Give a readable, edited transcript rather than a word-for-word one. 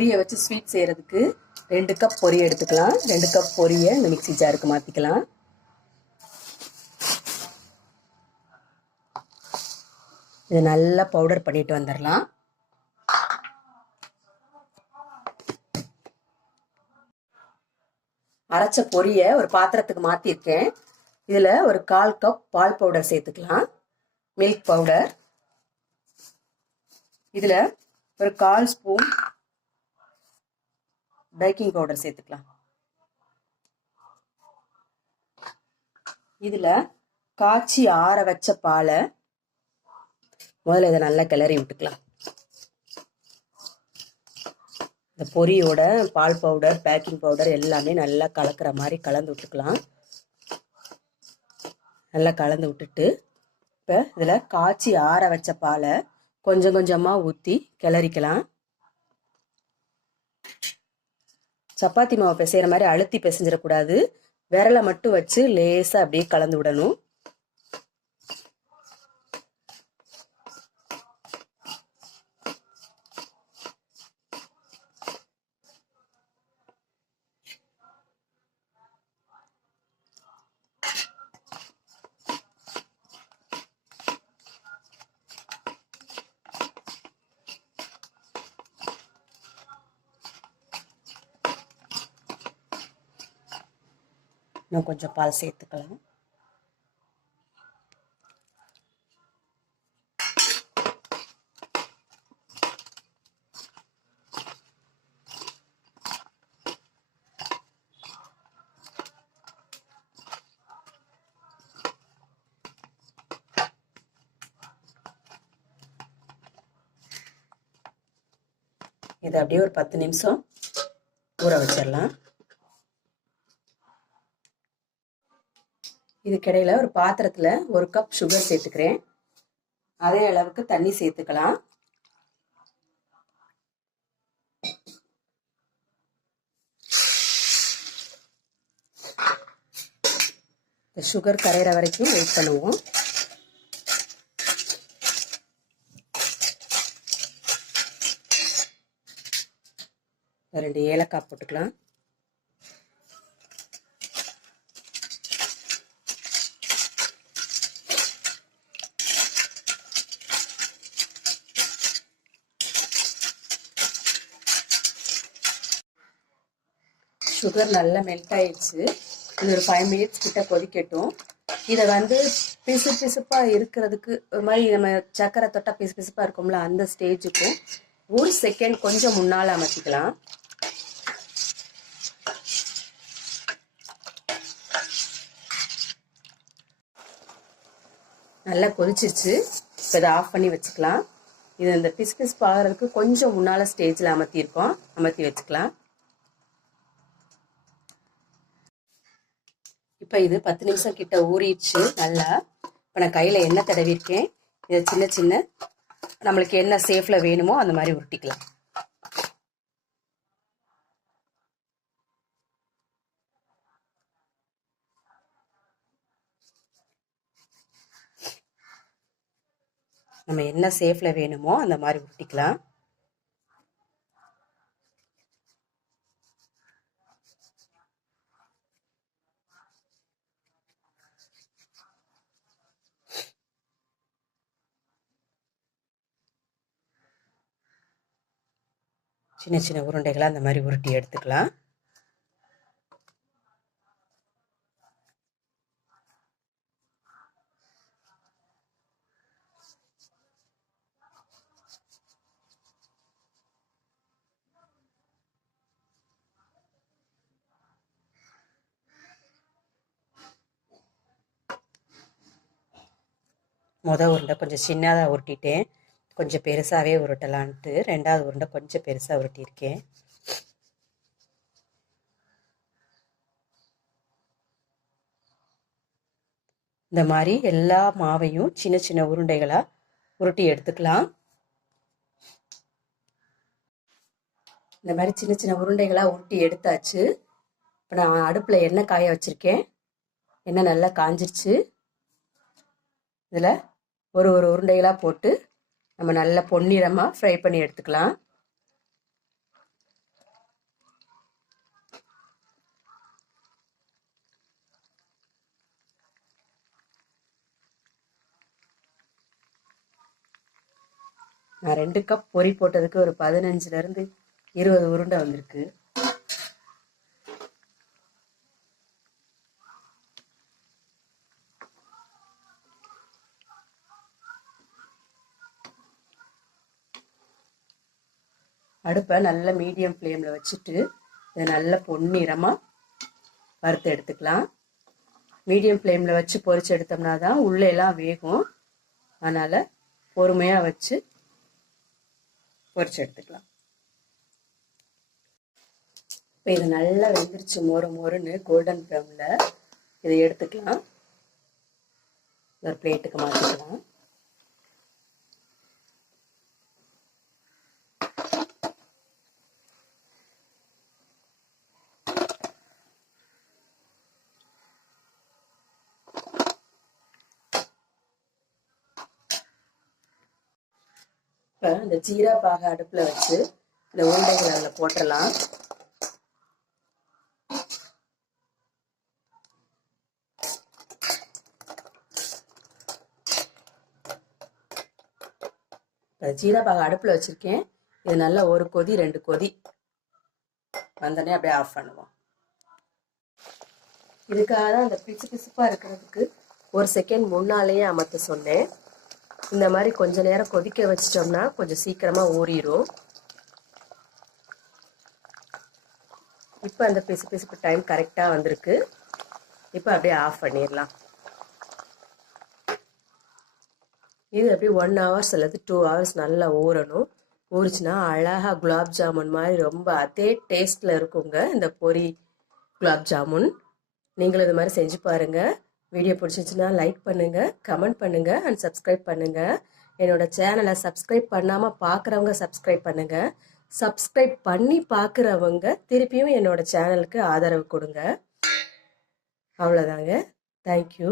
பொரியை வச்சு ஸ்வீட் செய்கிறதுக்கு 2 கப் பொரி எடுத்துக்கலாம். 2 கப் பொரியை இந்த மிக்ஸி ஜாருக்கு மாற்றிக்கலாம். இதை நல்லா பவுடர் பண்ணிட்டு வந்துடலாம். அரைச்ச பொரியை ஒரு பாத்திரத்துக்கு மாற்றிருக்கேன். இதில் ஒரு 1/4 கப் பால் பவுடர் சேர்த்துக்கலாம். Milk powder. இதில் ஒரு 1/4 ஸ்பூன் பேக்கிங் பவுடர் சேர்த்துக்கலாம். இதில் காய்ச்சி ஆற வச்ச பாலை முதல்ல இதை நல்லா கிளறி விட்டுக்கலாம். இந்த பொரியோட பால் பவுடர் பேக்கிங் பவுடர் எல்லாமே நல்லா கலக்கிற மாதிரி கலந்து விட்டுக்கலாம். நல்லா கலந்து விட்டுட்டு இப்போ இதில் காய்ச்சி ஆற வச்ச பாலை கொஞ்சம் கொஞ்சமாக ஊற்றி கிளறிக்கலாம். சப்பாத்தி மாவு பிசைகிற மாதிரி அழுத்தி பிசைஞ்சிடக்கூடாது. விரலை மட்டும் வச்சு லேசாக அப்படியே கலந்து விடணும். இன்னும் கொஞ்சம் பால் சேர்த்துக்கலாம். இதை அப்படியே ஒரு 10 நிமிஷம் ஊற வச்சிடலாம். இதுக்கிடையில் ஒரு பாத்திரத்தில் 1 கப் சுகர் சேர்த்துக்கிறேன். அதே அளவுக்கு தண்ணி சேர்த்துக்கலாம். இந்த சுகர் கரையிற வரைக்கும் வெயிட் பண்ணுவோம். ரெண்டு ஏலக்காய் போட்டுக்கலாம். சுகர் நல்லா மெல்ட் ஆயிடுச்சு. இது ஒரு 5 மினிட்ஸ் கிட்ட கொதிக்கட்டும். இதை பிசு பிசுப்பாக இருக்கிறதுக்கு ஒரு மாதிரி நம்ம சக்கரை தொட்டா பிசு பிசுப்பாக இருக்கும்ல, அந்த ஸ்டேஜுக்கும் 1 செகண்ட் கொஞ்சம் முன்னால் அமர்த்திக்கலாம். நல்லா கொதிச்சிருச்சு. இப்போ இதை ஆஃப் பண்ணி வச்சுக்கலாம். இது இந்த பிசு பிசுப்பு ஆகிறதுக்கு கொஞ்சம் முன்னால் ஸ்டேஜில் அமர்த்தி வச்சுக்கலாம். இப்போ இது 10 நிமிஷம் கிட்ட ஊறிடுச்சு நல்லா. இப்போ நான் கையில் எண்ணெய் தடவிருக்கேன். இதை சின்ன சின்ன நம்மளுக்கு என்ன சேஃபில் வேணுமோ அந்த மாதிரி உருட்டிக்கலாம். நம்ம என்ன சேஃபில் வேணுமோ அந்த மாதிரி உருட்டிக்கலாம். சின்ன சின்ன உருண்டைகளை அந்த மாதிரி உருட்டி எடுத்துக்கலாம். மொதல் உருண்டை கொஞ்சம் சின்னதாக உருட்டிட்டேன். கொஞ்சம் பெருசாகவே உருட்டலான்ட்டு 2வது உருண்டை கொஞ்சம் பெருசாக உருட்டியிருக்கேன். இந்த மாதிரி எல்லா மாவையும் சின்ன சின்ன உருண்டைகளாக உருட்டி எடுத்துக்கலாம். இந்த மாதிரி சின்ன சின்ன உருண்டைகளாக உருட்டி எடுத்தாச்சு. இப்போ நான் அடுப்பில் எண்ணெய் காய வச்சுருக்கேன். எண்ணெய் நல்லா காஞ்சிருச்சு. இதில் ஒரு உருண்டைகளாக போட்டு நம்ம நல்லா பொன்னிறமாக ஃப்ரை பண்ணி எடுத்துக்கலாம். நான் 2 கப் பொரி போட்டதுக்கு ஒரு 15லேருந்து 20 உருண்டை வந்திருக்கு. அடுப்பை நல்ல மீடியம் ஃப்ளேமில் வச்சுட்டு இதை நல்ல பொன்னிறமாக வறுத்து எடுத்துக்கலாம். மீடியம் ஃப்ளேமில் வச்சு பொரிச்சு எடுத்தோம்னா தான் உள்ளெல்லாம் வேகும். அதனால் பொறுமையாக வச்சு பொரிச்சு எடுத்துக்கலாம். இப்போ இது நல்லா வெந்துருச்சு, மொறுன்னு கோல்டன் ப்ரௌனில். இதை எடுத்துக்கலாம், ஒரு பிளேட்டுக்கு மாற்றிக்கலாம். இப்போ இந்த ஜீரா பாக அடுப்பில் வச்சு இந்த உருண்டைகள் அதில் போட்டுடலாம். இப்போ ஜீரா பாக அடுப்பில் வச்சுருக்கேன். இது நல்லா ஒரு கொதி 2 கொதி வந்தோடனே அப்படியே ஆஃப் பண்ணுவோம். இதுக்காக தான் அந்த பிசு பிசுப்பாக இருக்கிறதுக்கு 1 செகண்ட் முன்னாலேயே அமர்த்த சொன்னேன். இந்த மாதிரி கொஞ்ச நேரம் கொதிக்க வச்சிட்டோம்னா கொஞ்சம் சீக்கிரமாக ஊறிடும். இப்போ அந்த பிசுப்பு டைம் கரெக்டாக வந்திருக்கு. இப்போ அப்படியே ஆஃப் பண்ணிடலாம். இது அப்படியே 1 hours அல்லது 2 hours நல்லா ஊறணும். ஊறிச்சுன்னா அழகாக குலாப் ஜாமுன் மாதிரி ரொம்ப அதே டேஸ்ட்டில் இருக்குங்க இந்த பொரி குலாப் ஜாமுன். நீங்களும் இது மாதிரி செஞ்சு பாருங்கள். வீடியோ பிடிச்சிச்சுன்னா லைக் பண்ணுங்கள், கமெண்ட் பண்ணுங்கள் அண்ட் சப்ஸ்கிரைப் பண்ணுங்கள். என்னோட சேனலை சப்ஸ்கிரைப் பண்ணாமல் பார்க்குறவங்க சப்ஸ்கிரைப் பண்ணுங்கள். சப்ஸ்கிரைப் பண்ணி பார்க்குறவங்க திருப்பியும் என்னோட சேனலுக்கு ஆதரவு கொடுங்க. அவ்வளோதாங்க. தேங்க்யூ.